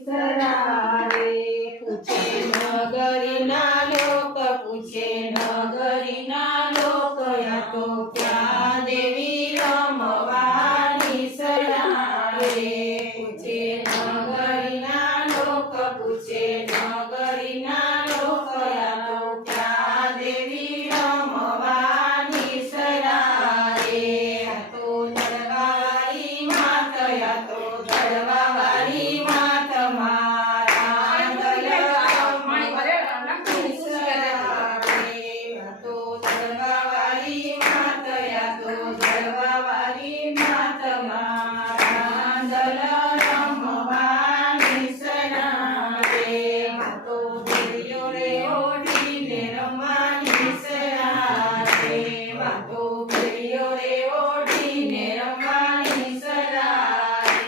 સરારે પૂછે નગરીના લોક પૂછે નગરીના લોક યા તો ક્યાં દેવી રમવાની સરારે પૂછે નગરીના લોક પૂછે નગરીના લોક યા તો ક્યાં દેવી રમવાની સરારે આ તો ચડવાવાળી માત યા તો ચડવાવાળી માત મારા દલવાની સરારે આ તો ચડવાવાળી માત યા તો ચડવાવાળી માત મારા દલ રમવાની સરારે આ તો ભેળીઓ રે ઓઢીને રમવાની સરારે આ તો ભેળીઓ રે ઓઢીને રમવાની સરારે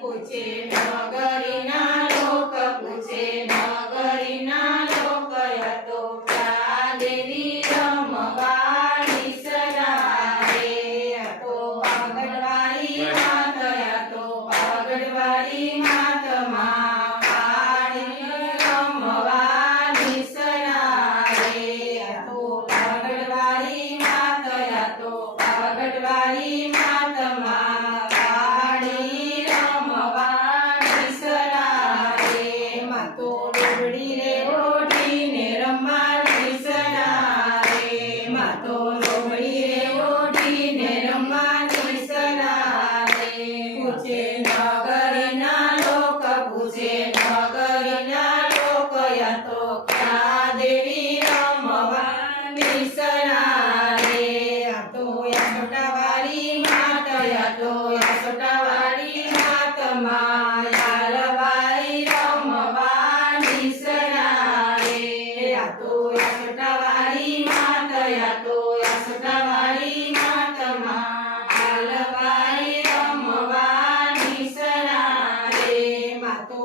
પૂછે નગરીના લોક પૂછે નગરીના લોક યા તો ક્યાં દેવી રમવાની સરારે આ તો પાગડવાળી માત યા તો પાગડવાળી માત માં પાડીને રમવાની સરારે આ તો પાગડવાળી માત યા તો પાગડવાળી માત માં પાડી રમવાની સરારે માં તો લોબડી રે ઓઢીને રમવાની સરારે માં તો લોબડી રે ઓઢીને રમવાની સરારે પૂછે નગરીના લોક પૂછે નગરીના લોક યા તો ક્યાં દેવી રમવાની સરારે આ તો યાસોટાવાળી માત યા તો યાસોટાવાળી માત માયાલવાળી રમવાની સરારે આ તો યાસોટાવાળી માત યા તો યાસોટાવાળી માત માયાલવાળી રમવાની સરારે માં તો